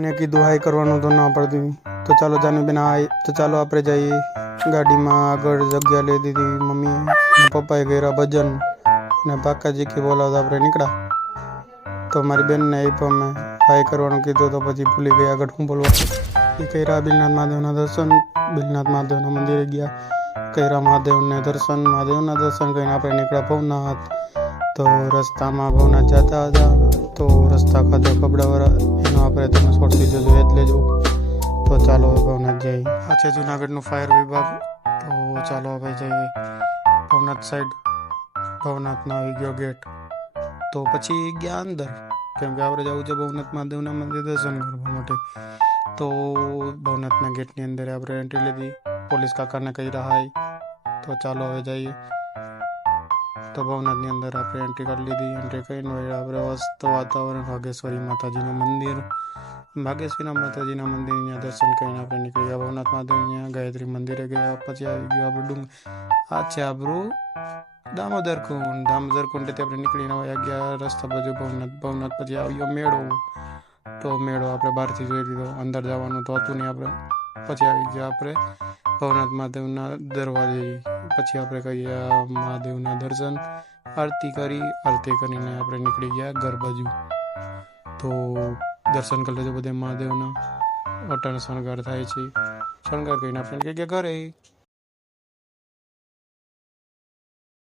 ને કીધું હાઈ કરવાનું તો ના પડતી, તો ચાલો જાનવીબેન હાઈ. તો ચાલો આપણે જઈએ. ગાડીમાં આગળ જગ્યા લઈ દીધી મમ્મીએ ને પપ્પાએ કર્યા ભજન ને પાકાજી કે બોલાવતા આપણે નીકળ્યા. તો મારી બેનને એ પણ મેં હાઈ કરવાનું કીધું તો પછી ભૂલી ગયા આગળ શું બોલવા. એ કર્યા બિલનાથ મહાદેવના દર્શન. બિલનાથ મહાદેવના મંદિરે ગયા, કર્યા મહાદેવને દર્શન. મહાદેવના દર્શન કરીને આપણે નીકળ્યા ભવનાથ. તો રસ્તામાં ભવનાથ જતા હતા તો રસ્તા ખાતે કપડાવાળા એનો આપણે તમે શોર્ટથી જોજો એ જ લેજો. તો ચાલો ભવનાથ જઈએ. આ છે જુનાગઢનું ફાયર વિભાગ. તો ચાલો હવે જઈએ ભવનાથ સાઈડ. ભવનાથનો આવી ગયો ગેટ. તો પછી ગયા અંદર, કેમ કે આપણે જવું છે ભવનાથ મહાદેવના મંદિર દર્શન કરવા માટે. તો ભવનાથના ગેટની અંદર આપણે એન્ટ્રી લીધી. પોલીસ કાકાને કહી રહ્યા. તો ચાલો હવે જઈએ. તો ભવનાથની અંદર આપણે એન્ટ્રી કરી લીધી. એન્ટ્રી કરીને આપણે મસ્ત વાતાવરણ, ભાગેશ્વરી માતાજીનું મંદિર. ભાગેશ્વરી માતાજીના મંદિરના દર્શન કરીને આપણે નીકળી ગયા ભવનાથ મહાદેવ. અહીંયા ગાયત્રી મંદિરે ગયા. પછી આવી ગયું આપણું આ છે આપણું દામોદર કુંડ. દામોદર કુંડથી આપણે નીકળીને વયા ગયા રસ્તા બાજુ ભવનાથ. ભવનાથ પછી આવ્યો મેળો. તો મેળો આપણે બહારથી જોઈ લીધો, અંદર જવાનું તો હતું નહીં આપણે. પછી આવી ગયા આપણે ભવનાથ મહાદેવના દરવાજે. પછી આપણે કરીએ મહાદેવના દર્શન, આરતી કરી. આરતી કરીને આપણે નીકળી ગયા ઘર બાજુ. તો દર્શન કરી લેજો બધે મહાદેવના. અટાણ શણગાર થાય છે. શણગાર કરીને આપણે નીકળી ગયા ઘરે.